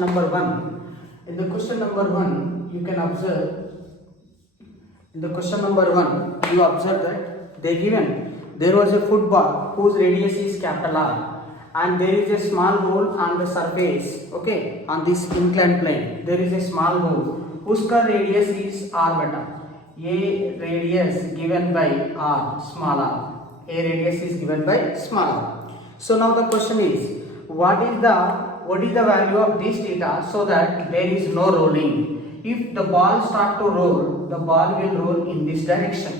question number 1. In the question number 1, you can observe. In the question number 1, you observe that they given there was a football whose radius is capital R, and there is a small hole on the surface. Okay, on this inclined plane, there is a small hole whose radius is R beta. A radius given by R, small r. A radius is given by small r. So now the question is, what is the value of this theta so that there is no rolling? If the ball start to roll, the ball will roll in this direction.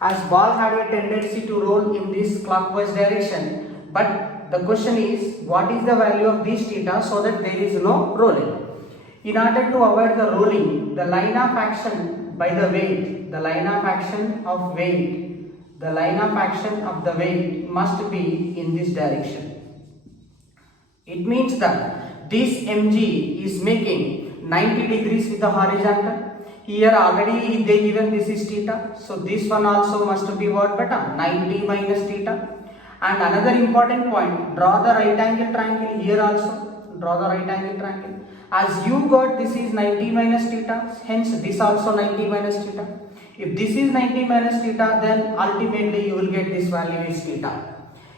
As ball had a tendency to roll in this clockwise direction, but the question is, what is the value of this theta so that there is no rolling? In order to avoid the rolling, the line of action by the weight, the line of action of the weight must be in this direction. It means that this mg is making 90 degrees with the horizontal. Here already they given this is theta, so this one also must be what beta? 90 minus theta. And another important point, draw the right angle triangle here also. Draw the right angle triangle. As you got this is 90 minus theta, hence this also 90 minus theta. If this is 90 minus theta, then ultimately you will get this value is theta.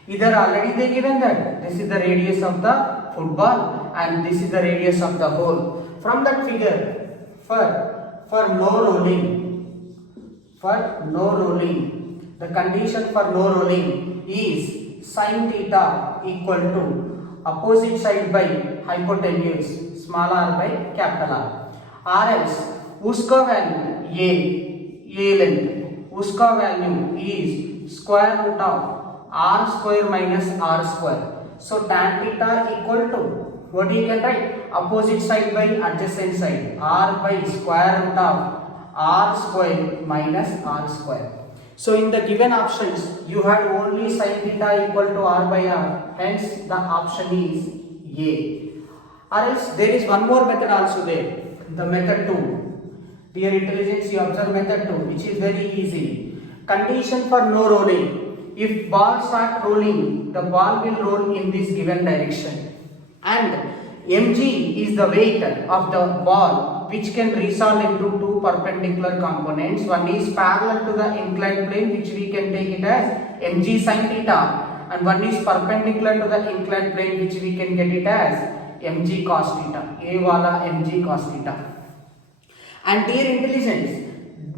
Either already they given that this is the radius of the football and this is the radius of the hole. From that figure, for no rolling, the condition for no rolling is sin theta equal to opposite side by hypotenuse, small r by capital R. Or else, uska value A length, uska value is square root of r square minus r square. So tan theta equal to, what you can write? Opposite side by adjacent side, r by square root of r square minus r square. So in the given options, you had only sin theta equal to r by r, hence the option is A. Or else there is one more method also there, the method 2. Dear intelligence, you observe method 2, which is very easy. Condition for no rolling. If ball start rolling, the ball will roll in this given direction. And mg is the weight of the ball, which can resolve into two perpendicular components. One is parallel to the inclined plane, which we can take it as mg sin theta, and one is perpendicular to the inclined plane, which we can get it as mg cos theta. A wala mg cos theta. And dear intelligence,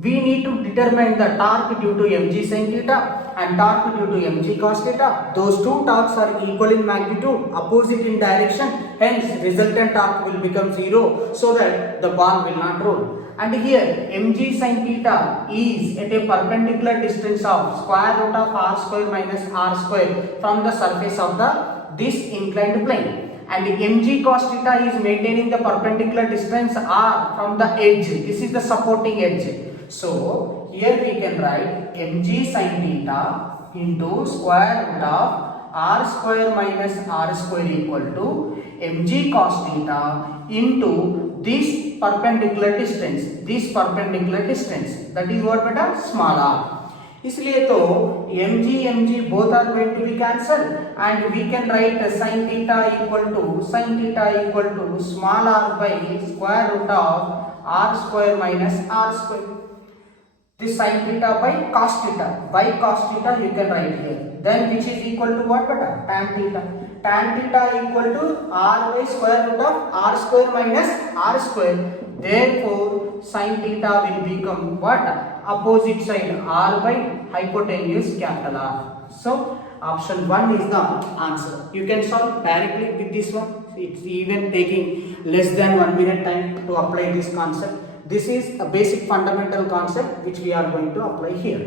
we need to determine the torque due to mg sin theta and torque due to mg cos theta. Those two torques are equal in magnitude, opposite in direction, hence resultant torque will become 0, so that the ball will not roll. And here mg sin theta is at a perpendicular distance of square root of r square minus r square from the surface of this inclined plane. And mg cos theta is maintaining the perpendicular distance r from the edge. This is the supporting edge. So here we can write mg sin theta into square root of r square minus r square equal to mg cos theta into this perpendicular distance. That is what beta? Small r. इसलिए तो mg both are going to be cancelled, and we can write sin theta equal to small r by square root of r square minus r square. This sin theta by cos theta you can write here. Then which is equal to what beta? Tan theta equal to r by square root of r square minus r square. Therefore sin theta will become what? Opposite side r by hypotenuse capital R. So option 1 is the answer. You can solve directly with this one. It's even taking less than 1 minute time to apply this concept. This is a basic fundamental concept which we are going to apply here.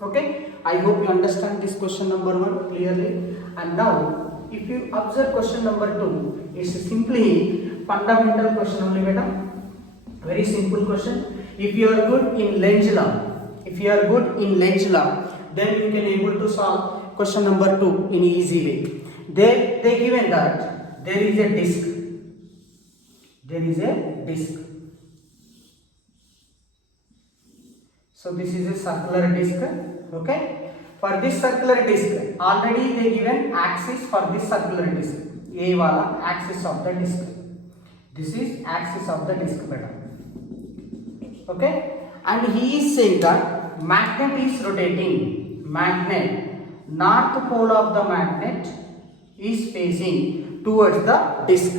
Okay, I hope you understand this question number 1 clearly. And now if you observe question number 2, it's simply fundamental question only beta. Very simple question. If you are good in Lenz law, then you can able to solve question number 2 in easy way. They given that there is a disc. So this is a circular disc. Okay. For this circular disc, already they given axis for this circular disc. A wala axis of the disc. This axis of the disk better. Okay, and he is saying that magnet is rotating. Magnet, north pole of the magnet is facing towards the disk.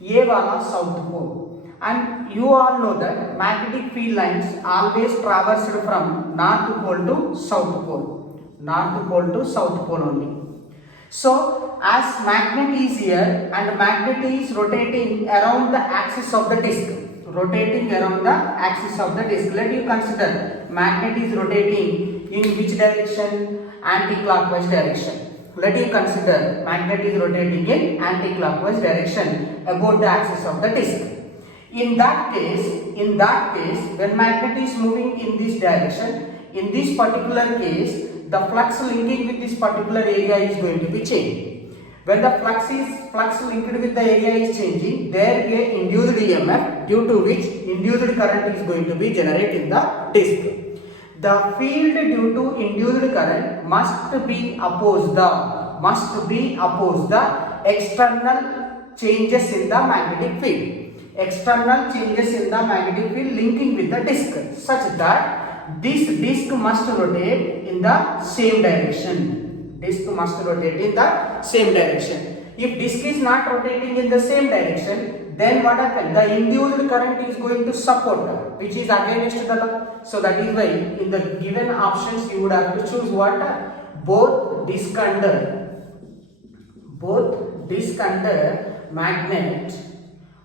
ये वाला south pole. And you all know that magnetic field lines always traversed from north pole to south pole. North pole to south pole only. So as magnet is here and magnet is rotating around the axis of the disk. Rotating around the axis of the disk. Let you consider magnet is rotating in which direction? Anti-clockwise direction. Let you consider magnet is rotating in anti-clockwise direction about the axis of the disk. In that case, when magnet is moving in this direction, in this particular case, the flux linking with this particular area is going to be changed. When the flux linked with the area is changing, there is a induced EMF due to which induced current is going to be generated in the disk. The field due to induced current must be opposed the external changes in the magnetic field. External changes in the magnetic field linking with the disk such that this disk must rotate in the same direction. Disk must rotate in the same direction. If disk is not rotating in the same direction, then what happens? The induced current is going to support, which is against the law. So that is why in the given options you would have to choose what? Both disk and magnet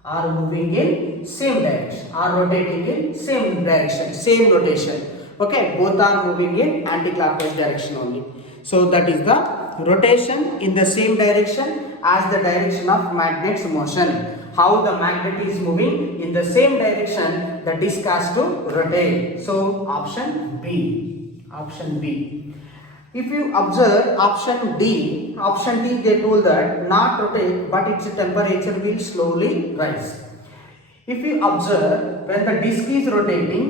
are moving in same direction, are rotating in same direction, same rotation. Okay, both are moving in anti-clockwise direction only. So that is the rotation in the same direction as the direction of magnet's motion. How the magnet is moving in the same direction, the disk has to rotate. So option B. If you observe option D they told that not rotate but its temperature will slowly rise. If you observe when the disk is rotating,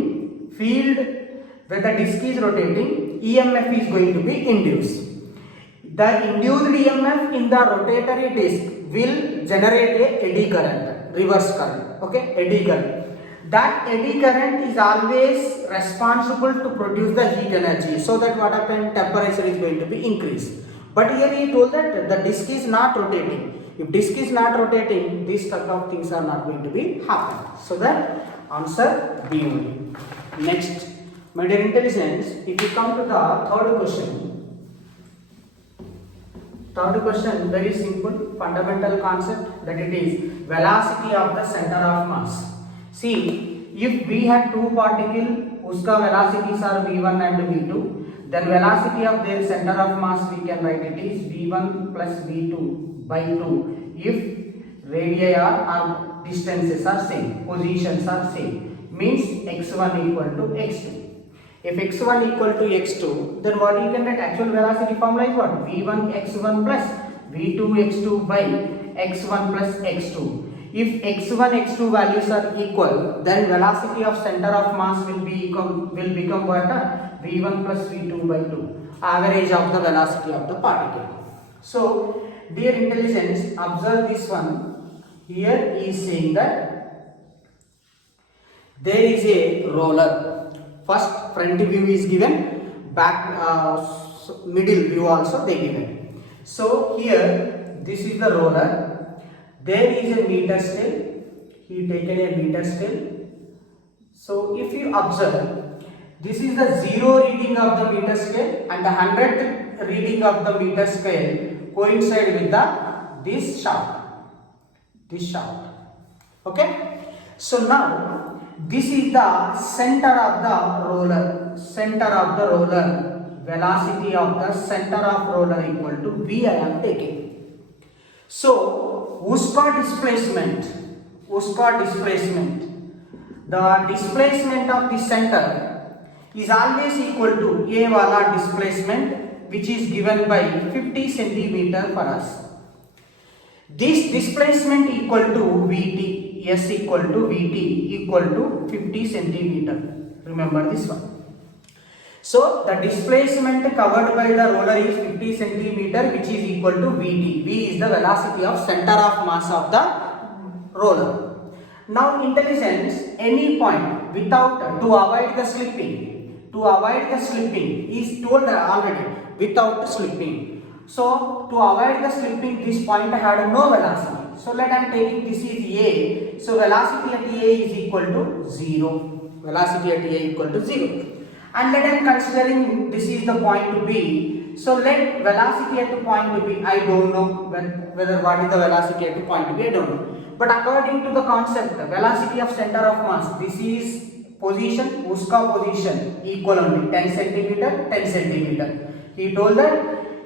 EMF is going to be induced. The induced EMF in the rotatory disk will generate a eddy current, reverse current. Okay, eddy current. That eddy current is always responsible to produce the heat energy, so that what happens, temperature is going to be increased. But here he told that the disk is not rotating. If disk is not rotating, these type of things are not going to be happen. So that answer B only. Next, my dear intelligence, if you come to the third question, very simple fundamental concept, that it is velocity of the center of mass. See, if we had two particles, uska velocities are v1 and v2, then velocity of their center of mass we can write it is v1 plus v2 by 2 if radii or distances are same, positions are same, means x1 equal to x2. If x1 equal to x2, then what you can write? Actual velocity formula is what? v1 x1 plus v2 x2 by x1 plus x2. If x1 x2 values are equal, then velocity of center of mass will become what? v1 plus v2 by 2, average of the velocity of the particle. So dear intelligence, observe this one. Here he is saying that there is a roller. First front view is given, back middle view also they given. So here this is the roller. There is a meter scale. He taken a meter scale. So if you observe, this is the 0 reading of the meter scale and the 100th reading of the meter scale coincide with this shaft. Okay. So now this is the center of the roller. Velocity of the center of roller equal to V I am taking. So uska displacement, the displacement of the center is always equal to A wala displacement, which is given by 50 centimeter for us. This displacement equal to Vt, S equal to Vt equal to 50 centimeter. Remember this one. So the displacement covered by the roller is 50 centimeter, which is equal to Vt. V is the velocity of center of mass of the roller. Now intelligence, any point without, to avoid the slipping, is told already, without slipping. So to avoid the slipping, this point had no velocity. So let I am taking this is A. So velocity at A is equal to 0. Velocity at A equal to 0. And let I am considering this is the point B. So let velocity at point B, I don't know whether what is the velocity at point B, I don't know. But according to the concept, velocity of center of mass, this is position, uska position equal only 10 centimeter, 10 centimeter. He told that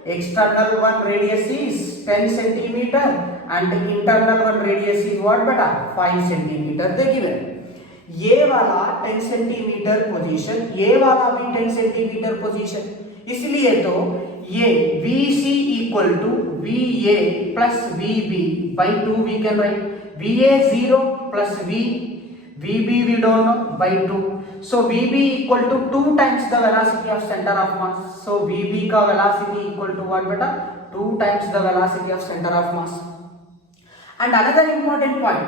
external one radius is 10 centimeter and internal one radius is what beta 5 centimeter they given. ये वाला 10 centimetre position, ये वाला भी 10 centimetre position, इसलिए तो ये VC equal to VA plus VB by 2 we can write. VA 0 plus VB we don't know by 2. So VB equal to 2 times the velocity of center of mass. So VB का velocity equal to what beta 2 times the velocity of center of mass. And another important point,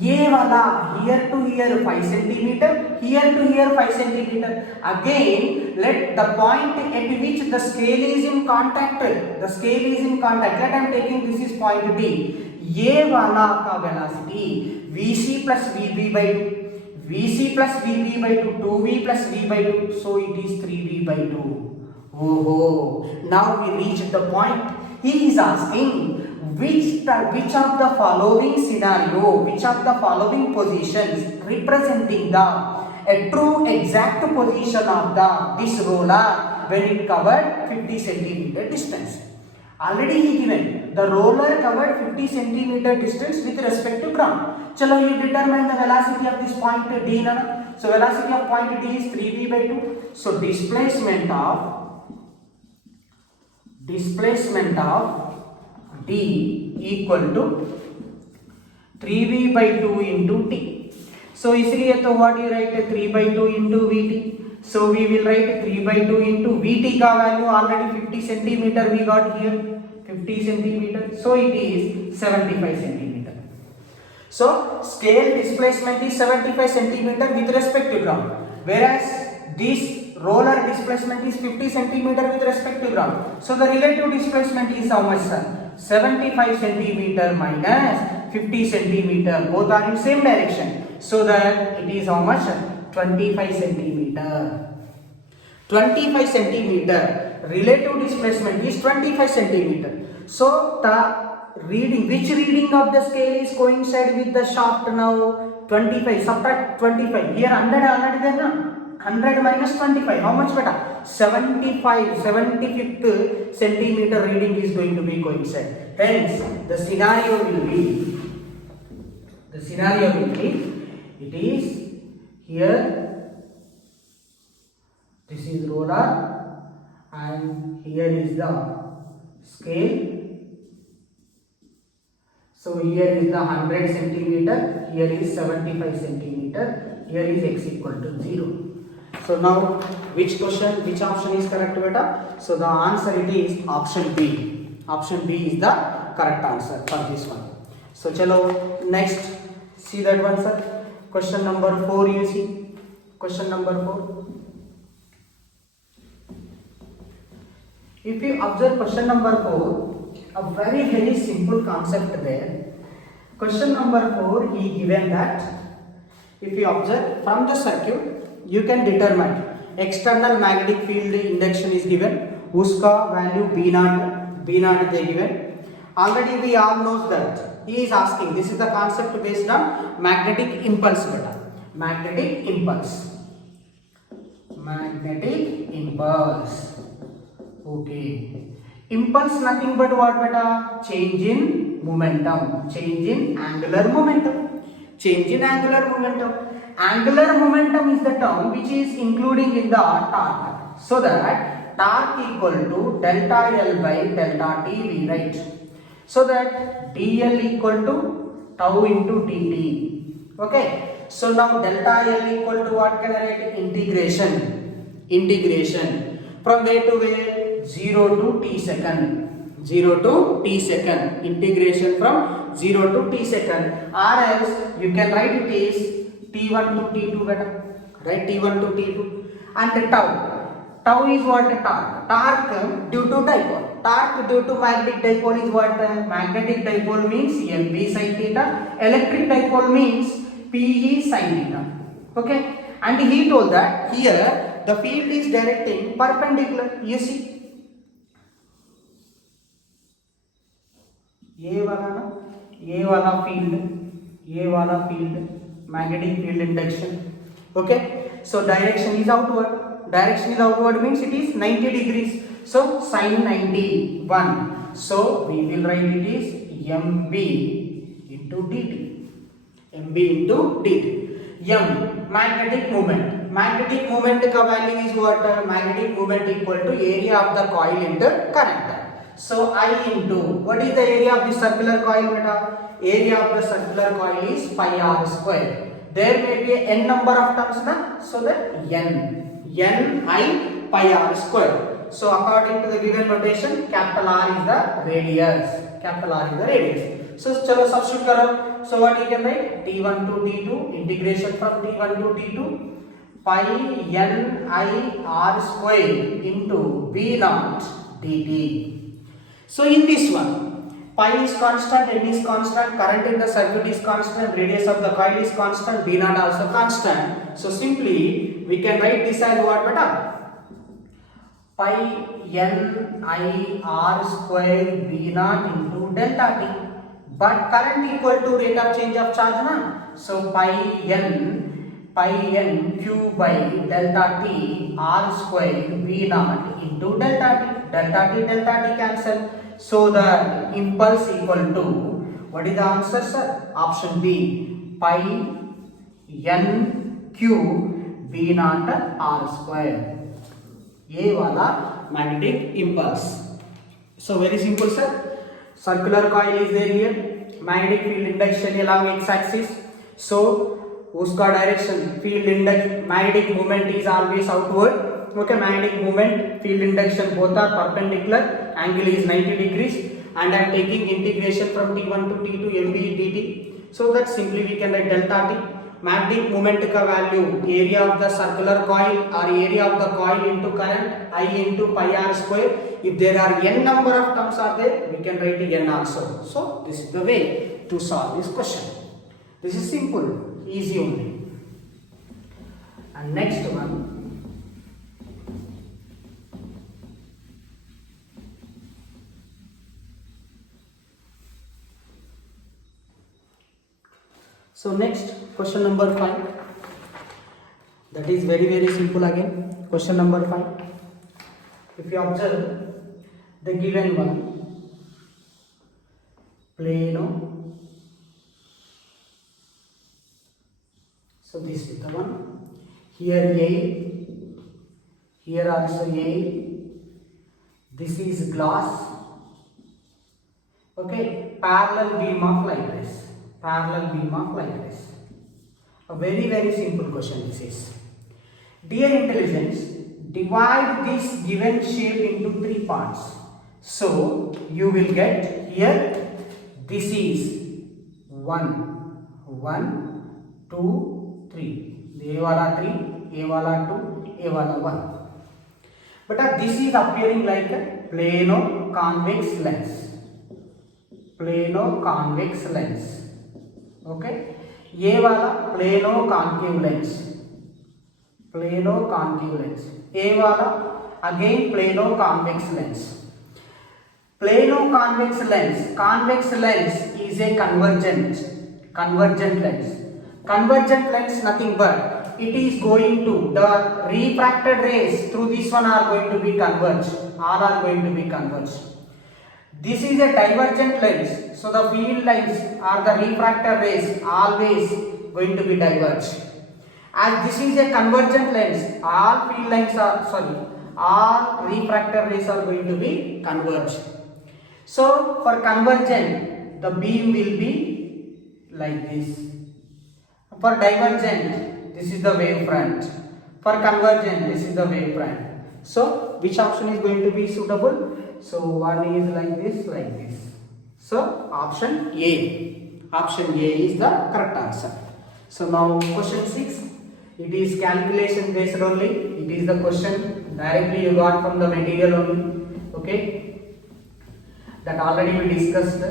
ये वाला here to here 5 centimeter, here to here 5 centimeter. Again, let the point at which the scale is in contact. The scale is in contact. Let I am taking this is point D. ये वाला का velocity VC plus VB by 2. VC plus VB by 2. 2V plus V by 2. So it is 3V by 2. Oh, now we reached the point. He is asking which of the following scenario, which of the following positions representing the a true exact position of this roller when it covered 50 centimeter distance. Already he given the roller covered 50 centimeter distance with respect to ground. Chalo, you determine the velocity of this point D na. So velocity of point D is 3V by 2. So displacement of D equal to 3V by 2 into T. So इसलिए तो what you write 3 by 2 into VT. So we will write 3 by 2 into VT का value already 50 centimeter we got here, 50 centimeter. So it is 75 centimeter. So scale displacement is 75 centimeter with respect to ground, whereas this roller displacement is 50 centimeter with respect to ground. So the relative displacement is how much, sir? 75 centimeter minus 50 centimeter, both are in same direction. So that it is how much? 25 centimeter. 25 centimeter. Relative displacement is 25 centimeter. So the reading, which reading of the scale is coincide with the shaft now? 25. Subtract 25. Here 100 already there na? 100 minus 25. How much beta? 75th centimeter reading is going to be coincide. Hence the scenario will be it is here, this is roller and here is the scale. So here is the 100 centimeter, here is 75 centimeter, here is x equal to 0. So now which option is correct beta? So the answer it is option B. Option B is the correct answer for this one. So chalo next see that one, sir. Question number 4 you see. Question number 4. If you observe question number 4, a very simple concept there. Question number 4 he given that if you observe from the circuit you can determine external magnetic field induction is given, uska value B0 they given. Already we all knows that. He is asking, this is the concept based on magnetic impulse beta. Magnetic impulse. Okay. Impulse nothing but what beta? Change in momentum. Change in angular momentum. Angular momentum is the term which is including in the torque. So that torque equal to delta L by delta T we write. So that dl equal to tau into dt. Okay. So now delta L equal to what can I write? Integration from where to where? 0 to t second. 0 to t second, integration from 0 to t second, or else you can write it is t1 to t2 beta, right? T1 to t2. And tau is what? Torque due to dipole. Torque due to magnetic dipole is what? Magnetic dipole means mb sin theta, electric dipole means pe sin theta. Okay, and he told that here the field is directing perpendicular. You see, ये वाला field magnetic field induction. Okay, so direction is outward means it is 90 degrees, so sin 91, so we will write it is mb into dt. M magnetic moment का value is what? Magnetic moment equal to area of the coil into current. So I into, what is the area of the circular coil beta? Area of the circular coil is pi r square. There may be n number of terms na, so that n I pi r square. So according to the given notation, capital R is the radius. So chalo substitute karo. So what you can write? T1 to T2, integration from T1 to T2, pi n I r square into v naught dt. So in this one, pi is constant, n is constant, current in the circuit is constant, radius of the coil is constant, v naught also constant. So simply we can write this as what beta? Pi n I r square v naught into delta t. But current equal to rate of change of charge na. So pi n q by delta t r square v naught into delta t. Delta t cancel. So the impulse equal to, what is the answer, sir? Option B, pi n q v naught r square. ये वाला magnetic impulse. So very simple, sir. Circular coil is there here. Magnetic field induction along x-axis. So उसका direction field magnetic moment is always outward. Okay, magnetic moment, field induction both are perpendicular, angle is 90 degrees, and I am taking integration from t1 to t2 mb dt. So that simply we can write delta t. Magnetic moment का value, area of the circular coil or area of the coil into current, I into pi r square. If there are n number of terms are there, we can write n also. So this is the way to solve this question. This is simple, easy only. And next one, so next question number 5, that is very simple again. Question number 5, if you observe the given one, plano, so this is the one, here A, here also A, this is glass, okay, parallel beam of like this. A very simple question this is. Dear intelligence, divide this given shape into 3 parts. So you will get here, this is 1, 2, 3. A wala 3, A wala 2, A wala 1. But this is appearing like a plano convex lens. Okay, ये वाला plano concave lens, ये वाला again plano convex lens. Plano convex lens is a convergent lens. Convergent lens nothing but it is going to, the refracted rays through this one are going to be converged. All are going to be converged. This is a divergent lens, so the field lines or the refracted rays always going to be diverged. As this is a convergent lens, all refracted rays are going to be converged. So for convergent, the beam will be like this. For divergent, this is the wavefront. For convergent, this is the wavefront. So which option is going to be suitable? So 1 is like this, like this. So option A is the correct answer. So now question 6. It is calculation based only. It is the question directly you got from the material only. Okay, that already we discussed.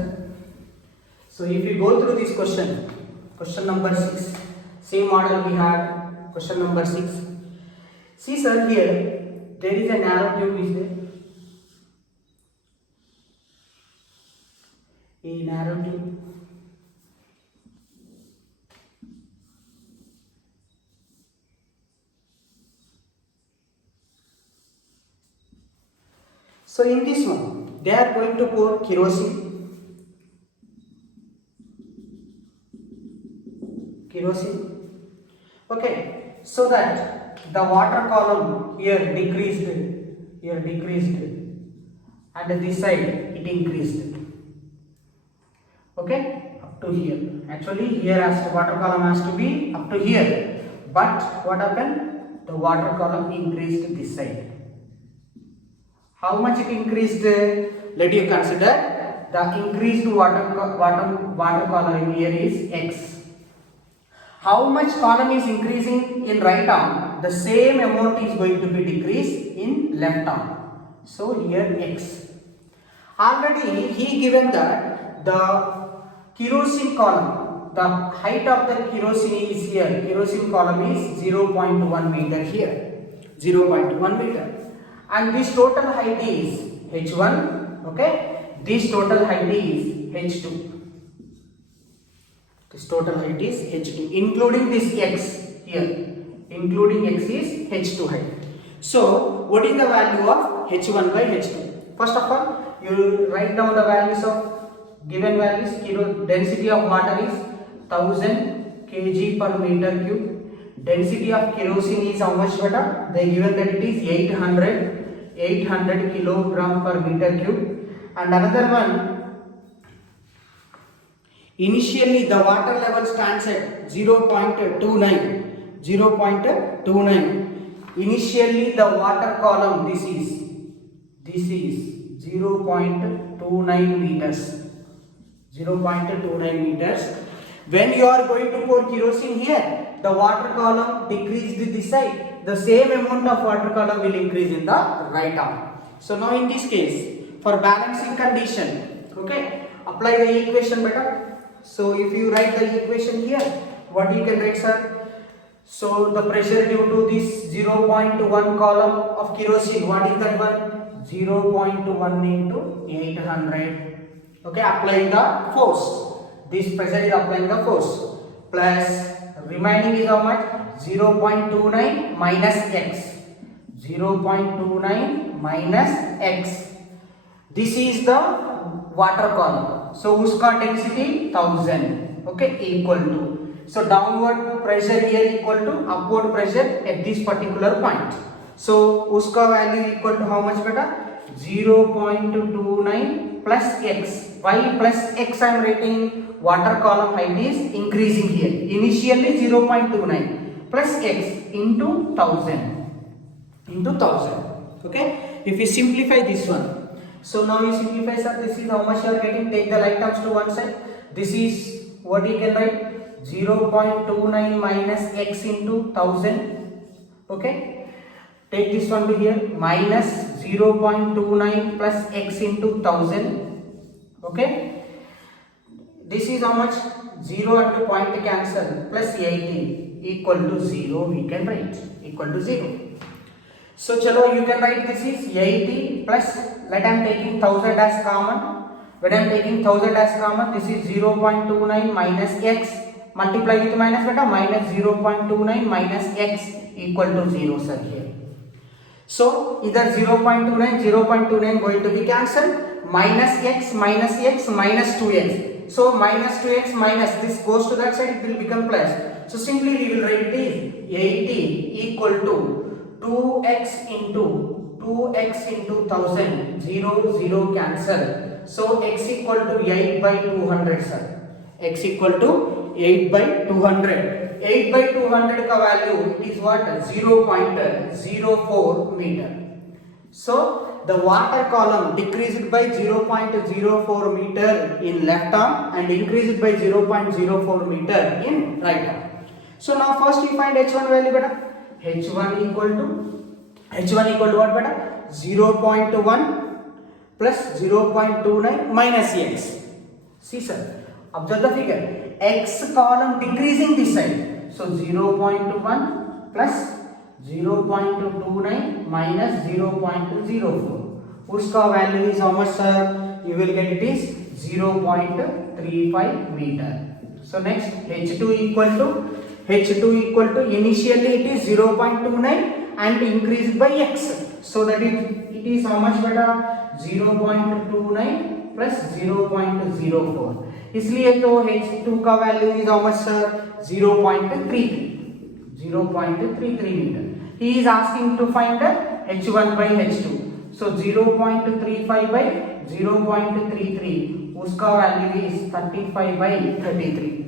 So if you go through this question number 6, same model we had. Question number 6. See sir, here there is a narrow tube is there. A narrow tube. So in this one, they are going to pour kerosene. Okay, so that the water column here decreased, and this side it increased. Okay, up to here. Actually, here as the water column has to be up to here, but what happened? The water column increased this side. How much it increased? Let you consider the increased water column here is x. How much column is increasing in right arm? The same amount is going to be decreased in left arm. So here x. Already he given that the kerosene column, the height of the kerosene is here. Kerosene column is 0.1 meter here. 0.1 meter. And this total height is h1. Okay. This total height is h2. This total height is h2, including this x here. Including x is h2 height. So, what is the value of h1 by h2? First of all, you write down the values of given values. Density of water is 1000 kg per meter cube. Density of kerosene is how much better? They given that it is 800 kilogram per meter cube. And another one, initially the water level stands at 0.29. Initially the water column, this is 0.29 meters. 0.29 meters. When you are going to pour kerosene here, the water column decreased this side. The same amount of water column will increase in the right arm. So now in this case, for balancing condition, okay, apply the equation better. So if you write the equation here, what you can write, sir? So the pressure due to this 0.1 column of kerosene, what is that one? 0.1 into 800. Okay, applying the force. This pressure is applying the force. Plus remaining is how much? 0.29 minus x. 0.29 minus x. This is the water column. So uska density 1000. Okay, equal to. So downward pressure here equal to upward pressure at this particular point. So uska value equal to how much beta? 0.29 plus x. Why plus x I am writing? Water column height is increasing here. Initially 0.29 plus x into 1000. Okay. If you simplify this one. So now you simplify, sir. This is how much you are getting. Take the like terms to one side. This is what you can write. 0.29 minus x into 1000. Okay. Take this one to here. Minus 0.29 plus x into 1000. Okay. This is how much? 0 and 2 point cancel. Plus 80 equal to 0. We can write equal to 0. So chalo, you can write this is 80 plus. Let I am taking 1000 as common. When I am taking 1000 as common, this is 0.29 minus x. Multiply with minus beta, minus 0.29 minus x equal to 0, sir, here. So either 0.29 going to be cancelled. Minus x minus 2x. So minus 2x minus this goes to that side, it will become plus. So simply we will write it is 80 equal to 2x into 1000. 0 cancel. So x equal to 8 by 200, sir. X equal to 8 by 200. 8 by 200 ka value, it is what? 0.04 meter. So the water column decreased by 0.04 meter in left arm and increased by 0.04 meter in right arm. So now first we find h1 value beta. h1 equal to what beta? 0.1 plus 0.29 minus x. See sir, observe the figure. X column decreasing this side. So 0.1 plus 0.29 minus 0.04. उसका value is how much sir? You will get it is 0.35 meter. So next h2 equal to initially it is 0.29 and increased by x. So that it is how much beta? 0.29 plus 0.04. इसलिए तो h2 का value is how much sir? 0.33 meter. He is asking to find the h1 by h2. So 0.35 by 0.33. उसका value is 35 by 33.